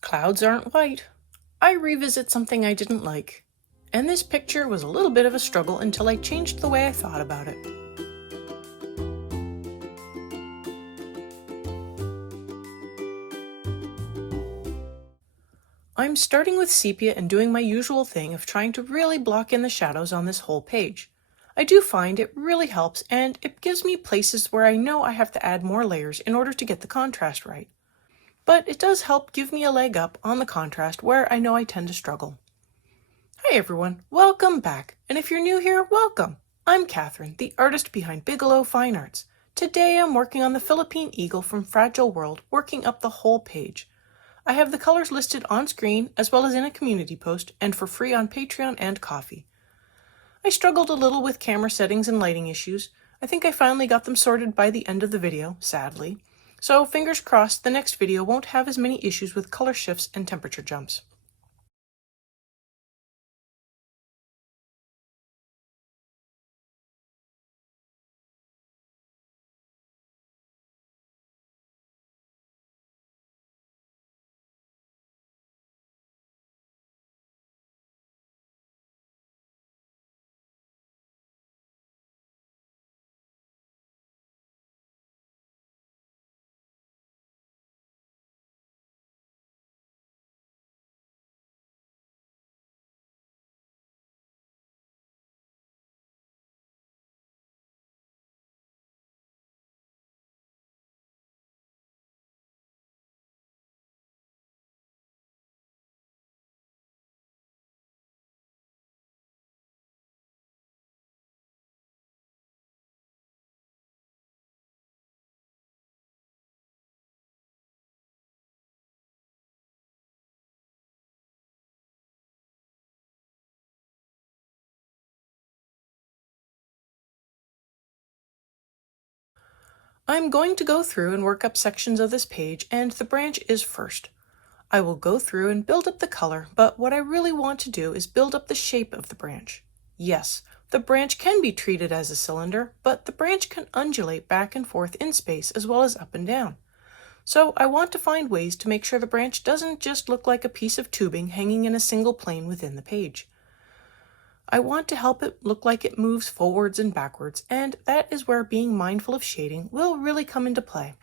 Clouds aren't white. I revisit something I didn't like. And this picture was a little bit of a struggle until I changed the way I thought about it. I'm starting with Sepia and doing my usual thing of trying to really block in the shadows on this whole page. I do find it really helps, and it gives me places where I know I have to add more layers in order to get the contrast right. But it does help give me a leg up on the contrast where I know I tend to struggle. Hi everyone, welcome back, and if you're new here, welcome. I'm Catherine, the artist behind Bigelow Fine Arts. Today I'm working on the Philippine Eagle from Fragile World, working up the whole page. I have the colors listed on screen as well as in a community post and for free on Patreon and Ko-fi. I struggled a little with camera settings and lighting issues. I think I finally got them sorted by the end of the video, sadly. So fingers crossed the next video won't have as many issues with color shifts and temperature jumps. I'm going to go through and work up sections of this page, and the branch is first. I will go through and build up the color, but what I really want to do is build up the shape of the branch. Yes, the branch can be treated as a cylinder, but the branch can undulate back and forth in space as well as up and down. So I want to find ways to make sure the branch doesn't just look like a piece of tubing hanging in a single plane within the page. I want to help it look like it moves forwards and backwards, and that is where being mindful of shading will really come into play.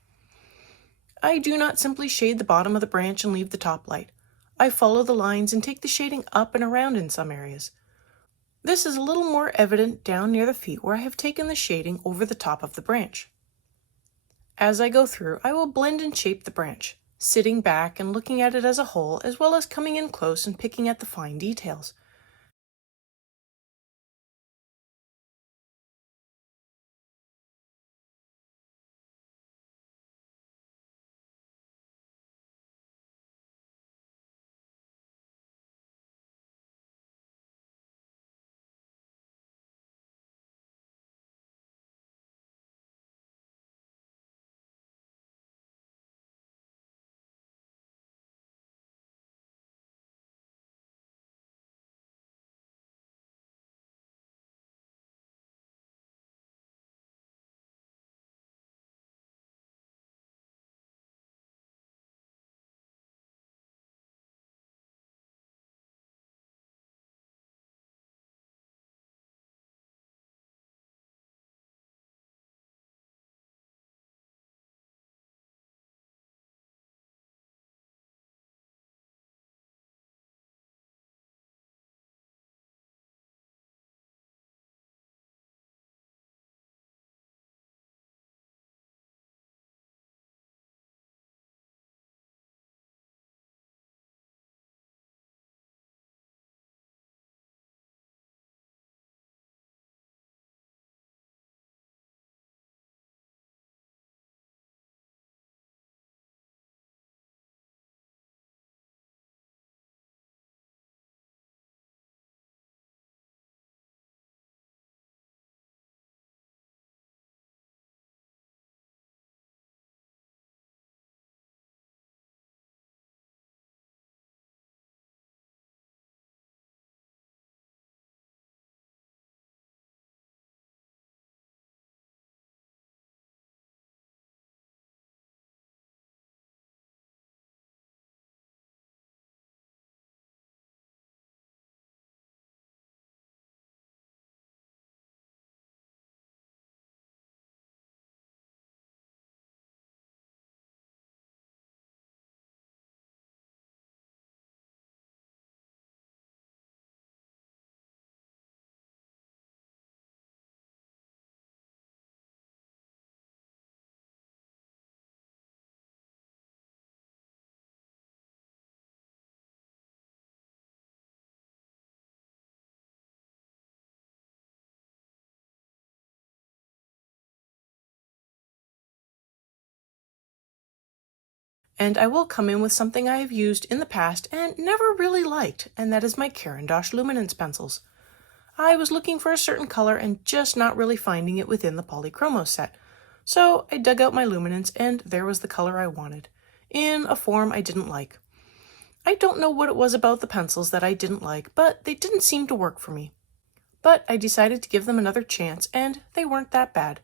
I do not simply shade the bottom of the branch and leave the top light. I follow the lines and take the shading up and around in some areas. This is a little more evident down near the feet where I have taken the shading over the top of the branch. As I go through, I will blend and shape the branch, sitting back and looking at it as a whole, as well as coming in close and picking at the fine details. And I will come in with something I have used in the past and never really liked, and that is my Caran luminance pencils. I was looking for a certain color and just not really finding it within the Polychromos set. So I dug out my luminance and there was the color I wanted, in a form I didn't like. I don't know what it was about the pencils that I didn't like, but they didn't seem to work for me. But I decided to give them another chance, and they weren't that bad.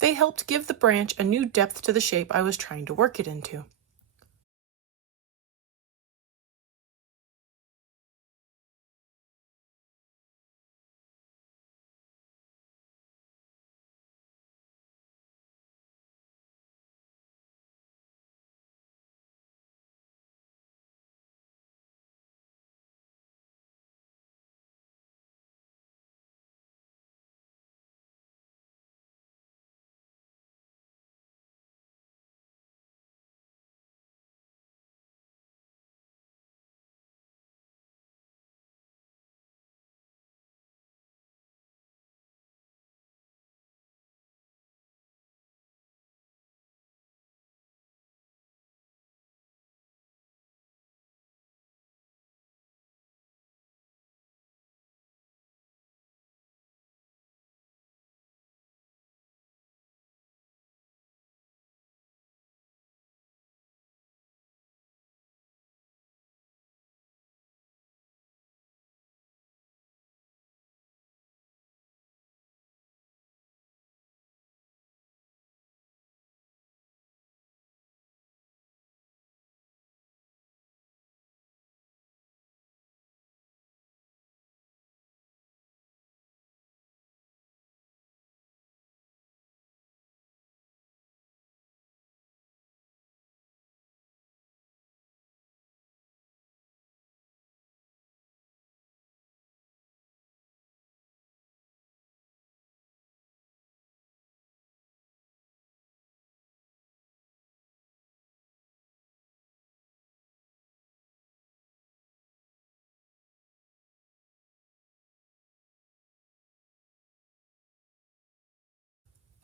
They helped give the branch a new depth to the shape I was trying to work it into.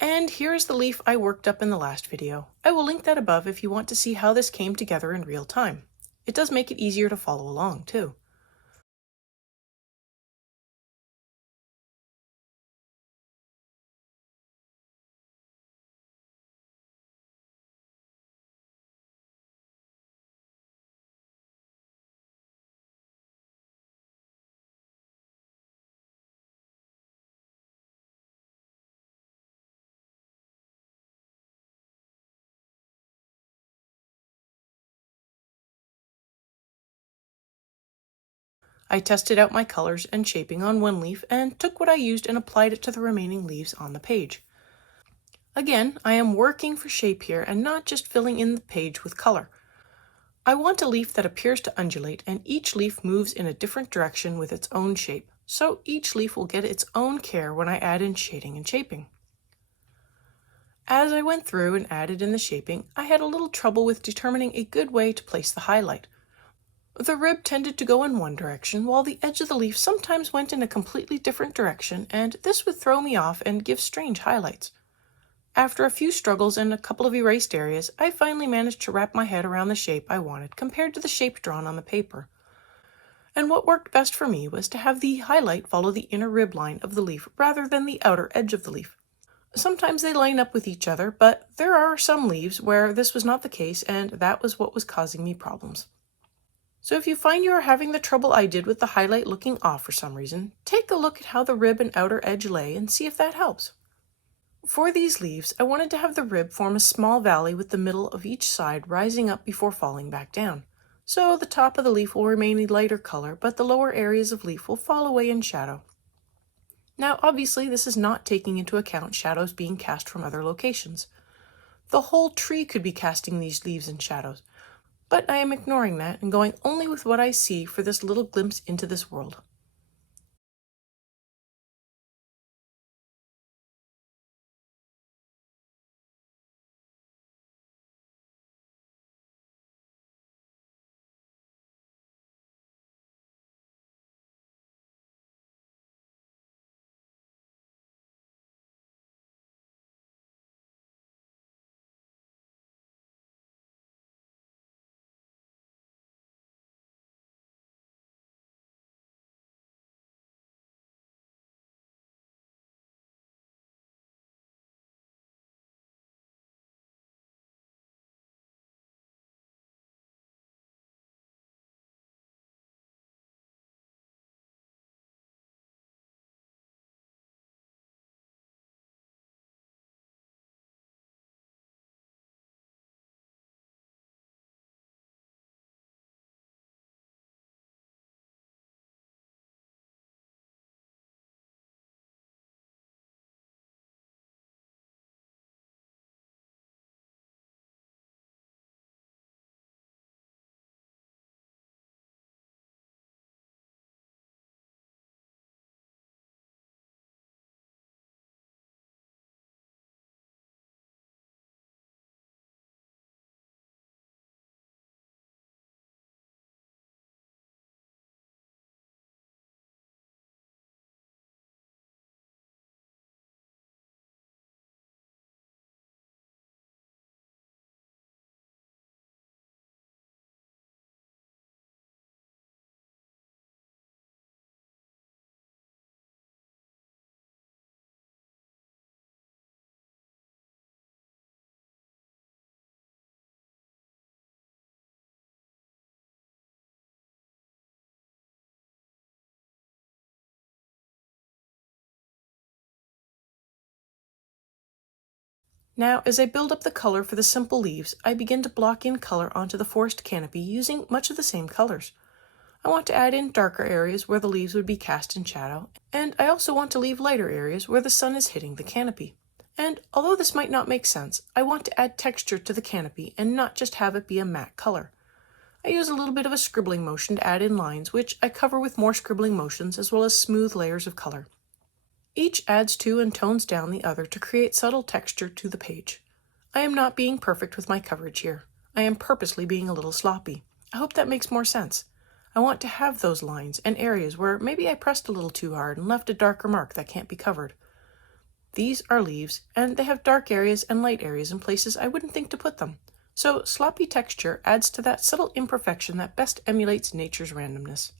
And here's the leaf I worked up in the last video. I will link that above if you want to see how this came together in real time. It does make it easier to follow along, too. I tested out my colors and shaping on one leaf and took what I used and applied it to the remaining leaves on the page. Again, I am working for shape here and not just filling in the page with color. I want a leaf that appears to undulate, and each leaf moves in a different direction with its own shape, so each leaf will get its own care when I add in shading and shaping. As I went through and added in the shaping, I had a little trouble with determining a good way to place the highlight. The rib tended to go in one direction, while the edge of the leaf sometimes went in a completely different direction, and this would throw me off and give strange highlights. After a few struggles and a couple of erased areas, I finally managed to wrap my head around the shape I wanted compared to the shape drawn on the paper. And what worked best for me was to have the highlight follow the inner rib line of the leaf rather than the outer edge of the leaf. Sometimes they line up with each other, but there are some leaves where this was not the case, and that was what was causing me problems. So if you find you are having the trouble I did with the highlight looking off for some reason, take a look at how the rib and outer edge lay and see if that helps. For these leaves, I wanted to have the rib form a small valley with the middle of each side rising up before falling back down. So the top of the leaf will remain a lighter color, but the lower areas of leaf will fall away in shadow. Now, obviously, this is not taking into account shadows being cast from other locations. The whole tree could be casting these leaves in shadows, but I am ignoring that and going only with what I see for this little glimpse into this world. Now, as I build up the color for the simple leaves, I begin to block in color onto the forest canopy using much of the same colors. I want to add in darker areas where the leaves would be cast in shadow, and I also want to leave lighter areas where the sun is hitting the canopy. And although this might not make sense, I want to add texture to the canopy and not just have it be a matte color. I use a little bit of a scribbling motion to add in lines, which I cover with more scribbling motions as well as smooth layers of color. Each adds to and tones down the other to create subtle texture to the page. I am not being perfect with my coverage here. I am purposely being a little sloppy. I hope that makes more sense. I want to have those lines and areas where maybe I pressed a little too hard and left a darker mark that can't be covered. These are leaves, and they have dark areas and light areas in places I wouldn't think to put them. So sloppy texture adds to that subtle imperfection that best emulates nature's randomness.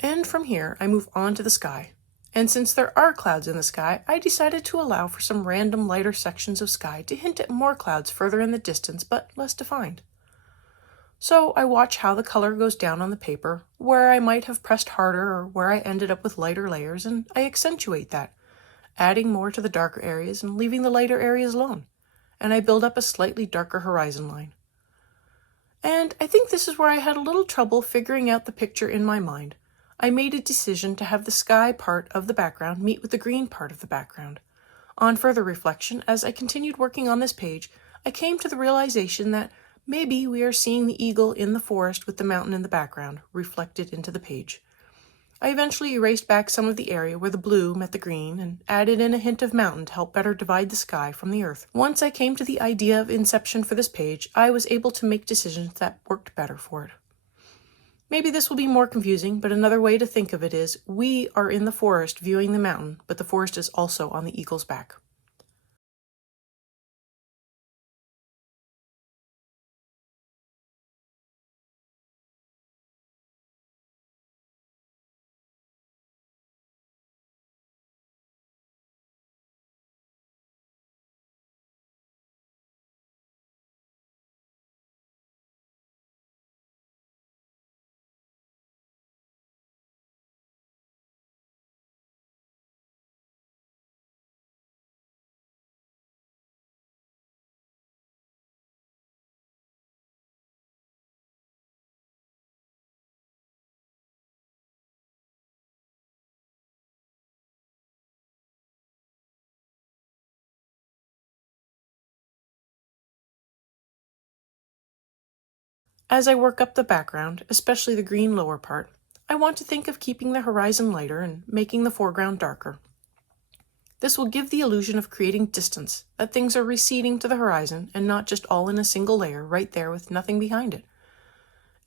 And from here, I move on to the sky. And since there are clouds in the sky, I decided to allow for some random lighter sections of sky to hint at more clouds further in the distance but less defined. So I watch how the color goes down on the paper, where I might have pressed harder or where I ended up with lighter layers, and I accentuate that, adding more to the darker areas and leaving the lighter areas alone. And I build up a slightly darker horizon line. And I think this is where I had a little trouble figuring out the picture in my mind. I made a decision to have the sky part of the background meet with the green part of the background. On further reflection, as I continued working on this page, I came to the realization that maybe we are seeing the eagle in the forest with the mountain in the background, reflected into the page. I eventually erased back some of the area where the blue met the green and added in a hint of mountain to help better divide the sky from the earth. Once I came to the idea of inception for this page, I was able to make decisions that worked better for it. Maybe this will be more confusing, but another way to think of it is we are in the forest viewing the mountain, but the forest is also on the eagle's back. As I work up the background, especially the green lower part, I want to think of keeping the horizon lighter and making the foreground darker. This will give the illusion of creating distance, that things are receding to the horizon and not just all in a single layer right there with nothing behind it.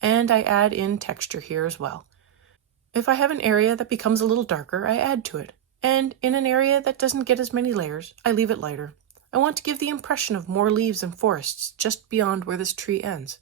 And I add in texture here as well. If I have an area that becomes a little darker, I add to it. And in an area that doesn't get as many layers, I leave it lighter. I want to give the impression of more leaves and forests just beyond where this tree ends.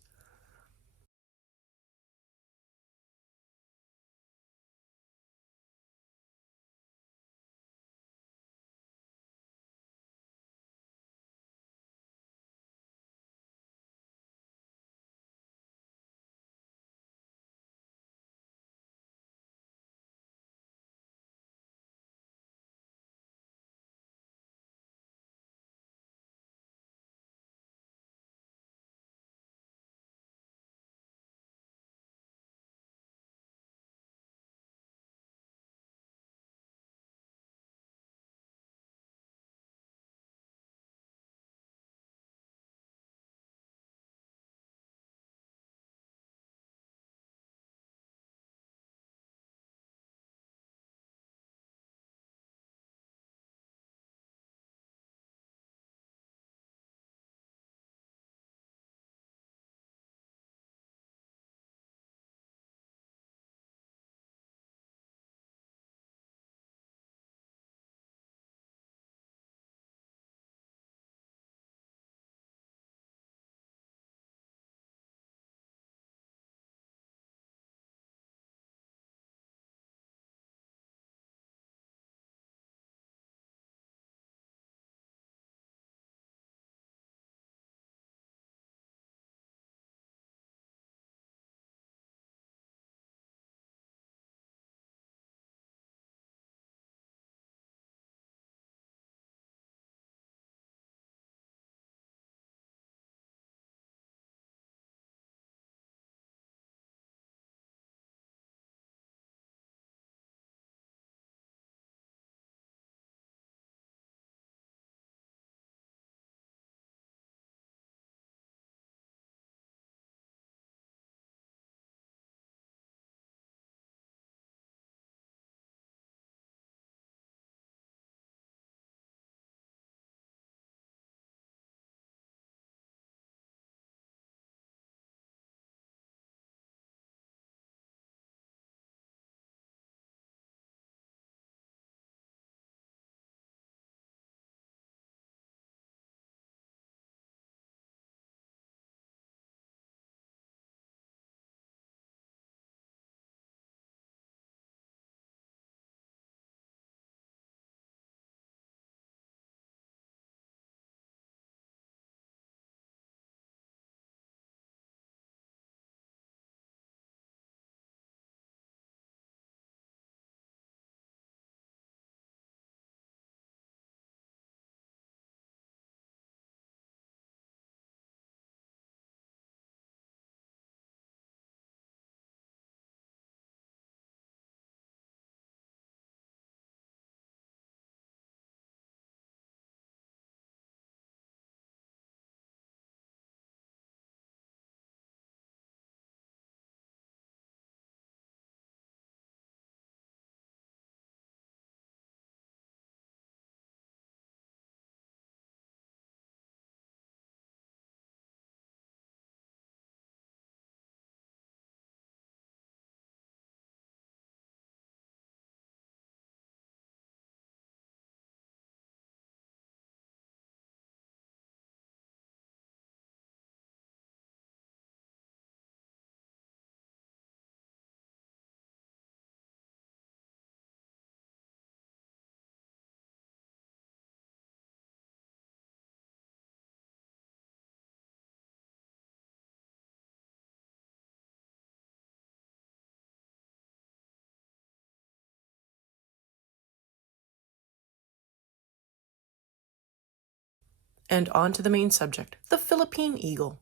And on to the main subject, the Philippine Eagle.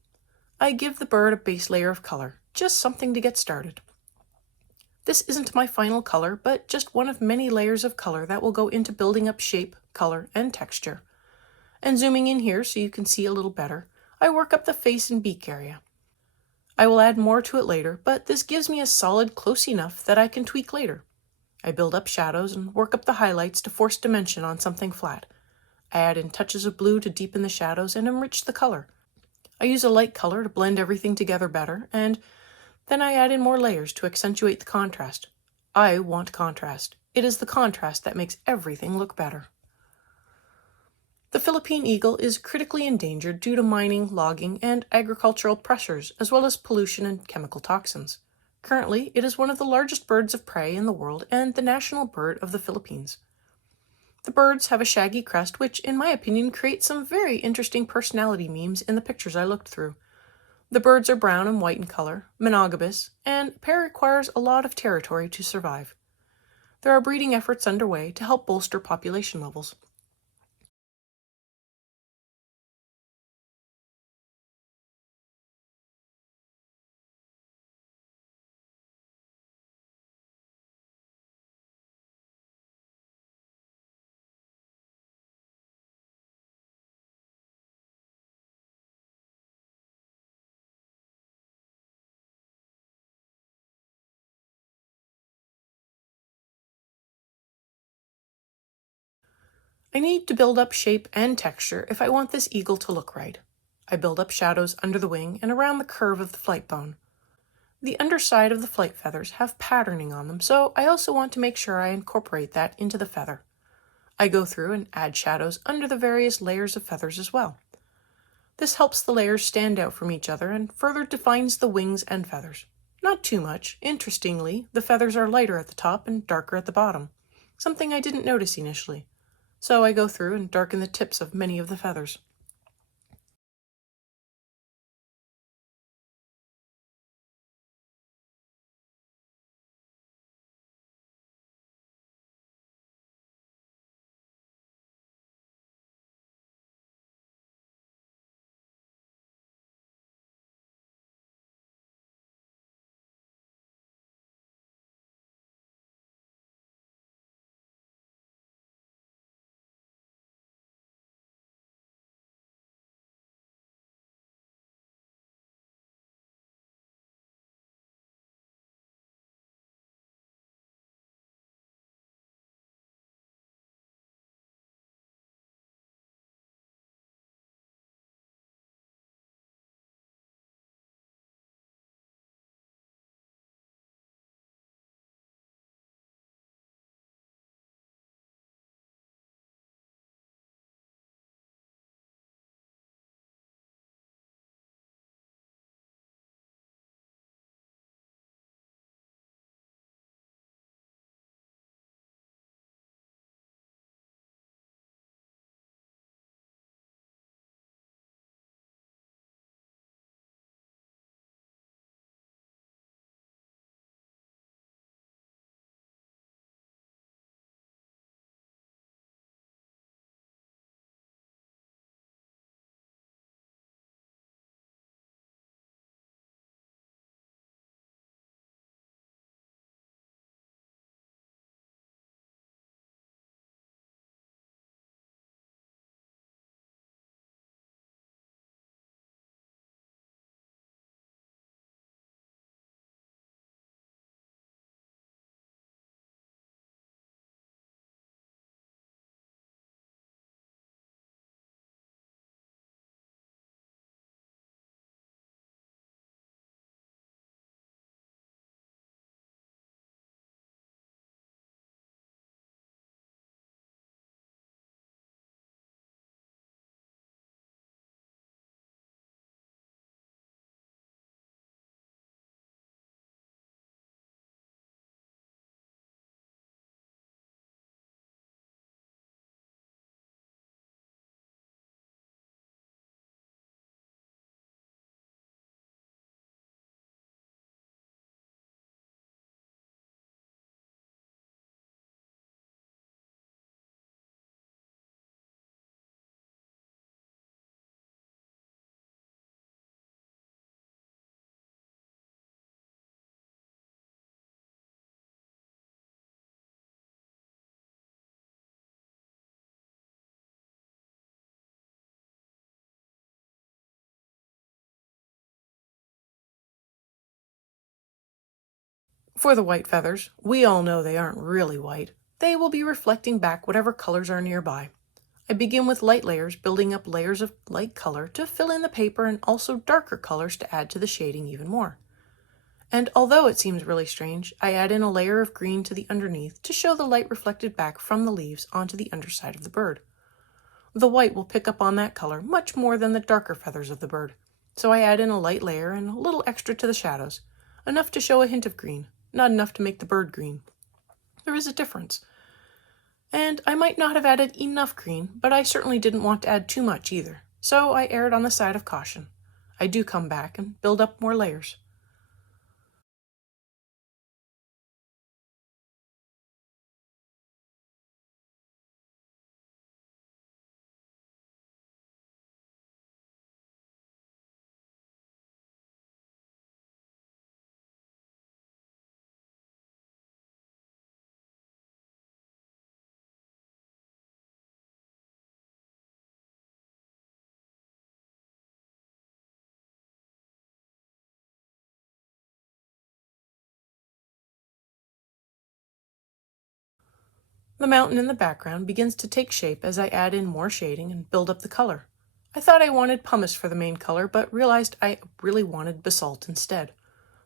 I give the bird a base layer of color, just something to get started. This isn't my final color, but just one of many layers of color that will go into building up shape, color, and texture. And zooming in here so you can see a little better, I work up the face and beak area. I will add more to it later, but this gives me a solid close enough that I can tweak later. I build up shadows and work up the highlights to force dimension on something flat. I add in touches of blue to deepen the shadows and enrich the color. I use a light color to blend everything together better, and then I add in more layers to accentuate the contrast. I want contrast. It is the contrast that makes everything look better. The Philippine eagle is critically endangered due to mining, logging, and agricultural pressures, as well as pollution and chemical toxins. Currently, it is one of the largest birds of prey in the world and the national bird of the Philippines. The birds have a shaggy crest, which, in my opinion, creates some very interesting personality memes in the pictures I looked through. The birds are brown and white in color, monogamous, and a pair requires a lot of territory to survive. There are breeding efforts underway to help bolster population levels. I need to build up shape and texture if I want this eagle to look right. I build up shadows under the wing and around the curve of the flight bone. The underside of the flight feathers have patterning on them, so I also want to make sure I incorporate that into the feather. I go through and add shadows under the various layers of feathers as well. This helps the layers stand out from each other and further defines the wings and feathers. Not too much. Interestingly, the feathers are lighter at the top and darker at the bottom, something I didn't notice initially. So I go through and darken the tips of many of the feathers. For the white feathers, we all know they aren't really white. They will be reflecting back whatever colors are nearby. I begin with light layers, building up layers of light color to fill in the paper and also darker colors to add to the shading even more. And although it seems really strange, I add in a layer of green to the underneath to show the light reflected back from the leaves onto the underside of the bird. The white will pick up on that color much more than the darker feathers of the bird, so I add in a light layer and a little extra to the shadows, enough to show a hint of green, not enough to make the bird green. There is a difference. And I might not have added enough green, but I certainly didn't want to add too much either, so I erred on the side of caution. I do come back and build up more layers. The mountain in the background begins to take shape as I add in more shading and build up the color. I thought I wanted pumice for the main color, but realized I really wanted basalt instead.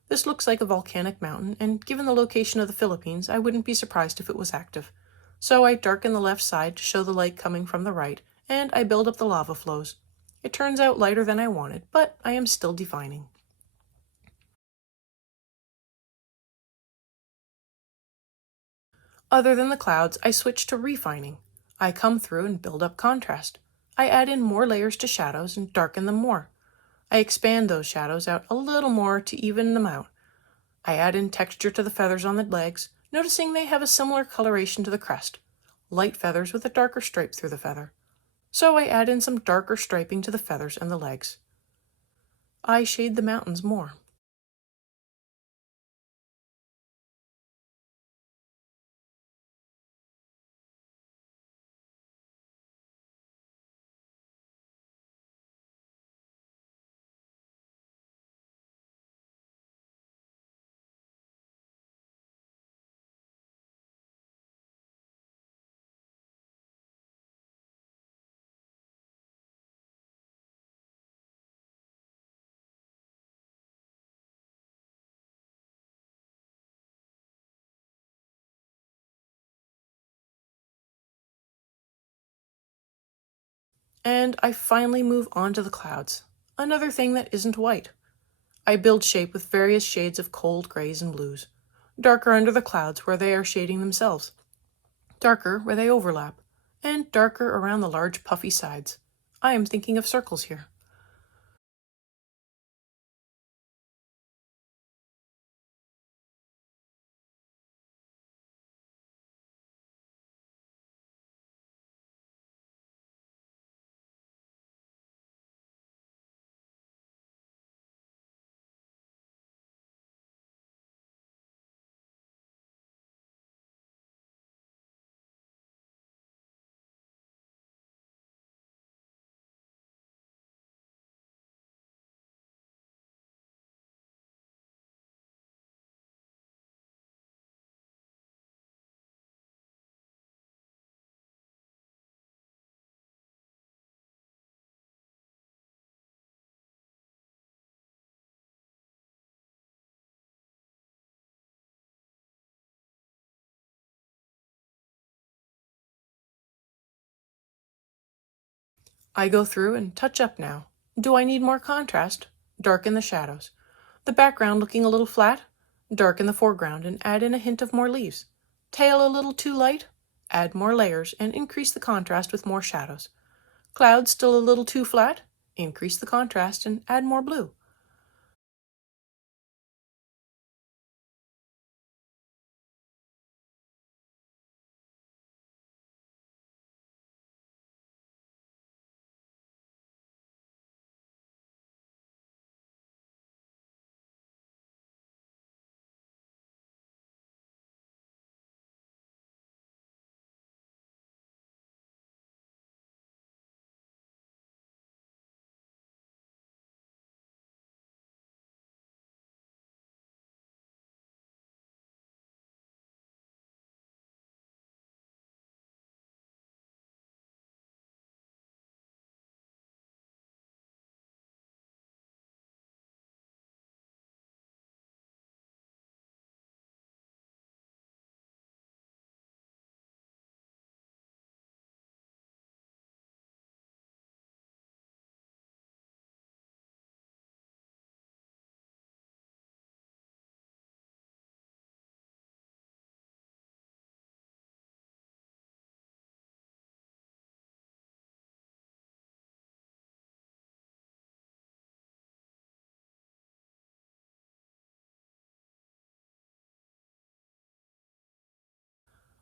This looks like a volcanic mountain, and given the location of the Philippines, I wouldn't be surprised if it was active. So I darken the left side to show the light coming from the right, and I build up the lava flows. It turns out lighter than I wanted, but I am still defining. Other than the clouds, I switch to refining. I come through and build up contrast. I add in more layers to shadows and darken them more. I expand those shadows out a little more to even them out. I add in texture to the feathers on the legs, noticing they have a similar coloration to the crest. Light feathers with a darker stripe through the feather. So I add in some darker striping to the feathers and the legs. I shade the mountains more. And I finally move on to the clouds. Another thing that isn't white. I build shape with various shades of cold grays and blues. Darker under the clouds where they are shading themselves. Darker where they overlap. And darker around the large puffy sides. I am thinking of circles here. I go through and touch up now. Do I need more contrast? Darken the shadows. The background looking a little flat? Darken the foreground and add in a hint of more leaves. Tail a little too light? Add more layers and increase the contrast with more shadows. Clouds still a little too flat? Increase the contrast and add more blue.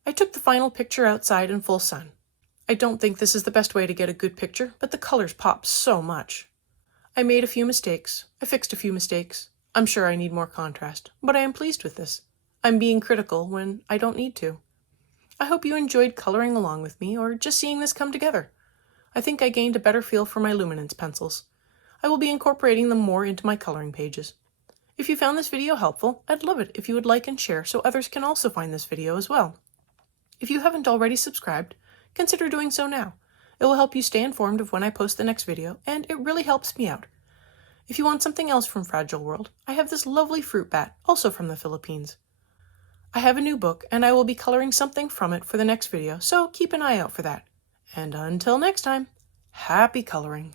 I took the final picture outside in full sun. I don't think this is the best way to get a good picture, but the colors pop so much. I made a few mistakes. I fixed a few mistakes. I'm sure I need more contrast, but I am pleased with this. I'm being critical when I don't need to. I hope you enjoyed coloring along with me or just seeing this come together. I think I gained a better feel for my luminance pencils. I will be incorporating them more into my coloring pages. If you found this video helpful, I'd love it if you would like and share so others can also find this video as well. If you haven't already subscribed, consider doing so now. It will help you stay informed of when I post the next video, and it really helps me out. If you want something else from Fragile World, I have this lovely fruit bat, also from the Philippines. I have a new book, and I will be coloring something from it for the next video, so keep an eye out for that. And until next time, happy coloring!